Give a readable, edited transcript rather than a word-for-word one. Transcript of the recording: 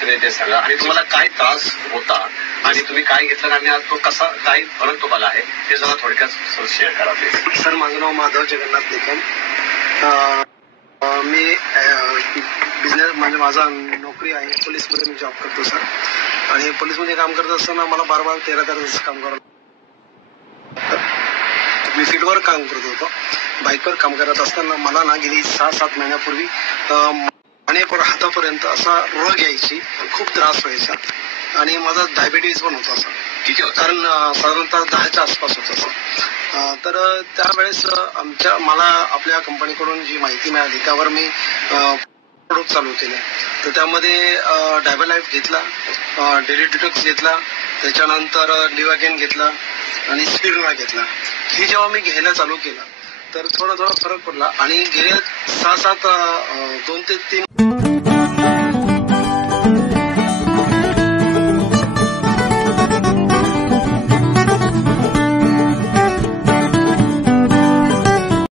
Solution आहे ते सांगा आणि तुम्हाला काय त्रास होता आणि तुम्ही काय घेतलं आणि आज तो कसा काय फरक तुम्हाला आहे ते जरा थोडक्यात शेअर करा प्लीज. सर, माझं नाव माधव जगन्नाथ निकम. मी बिझनेस म्हणजे माझा नोकरी आहे, पोलीसमध्ये मी जॉब करतो सर. आणि पोलीसमध्ये काम करत असताना मला 12-13 तास काम करावं. मी फील्डवर काम करत होतो. बाईकवर काम करत असताना मला ना गेली 6-7 महिन्यापूर्वी मानेवर हातापर्यंत असा रग यायची, खूप त्रास व्हायचा आणि माझा डायबिटीज पण होता सर. किती होता? कारण साधारणतः 10च्या आसपास होता सर. तर त्यावेळेस मला आपल्या कंपनीकडून जी माहिती मिळाली त्यावर मी प्रोडक्ट चालू केले. तर त्यामध्ये डायबलाईफ घेतला, डेली डिटॉक्स घेतला, त्याच्यानंतर लिवागेन घेतला आणि स्पिरुलिना घेतला. हे जेव्हा मी घ्यायला चालू केलं तर थोडा फरक पडला आणि गेले 6-7 2 ते 3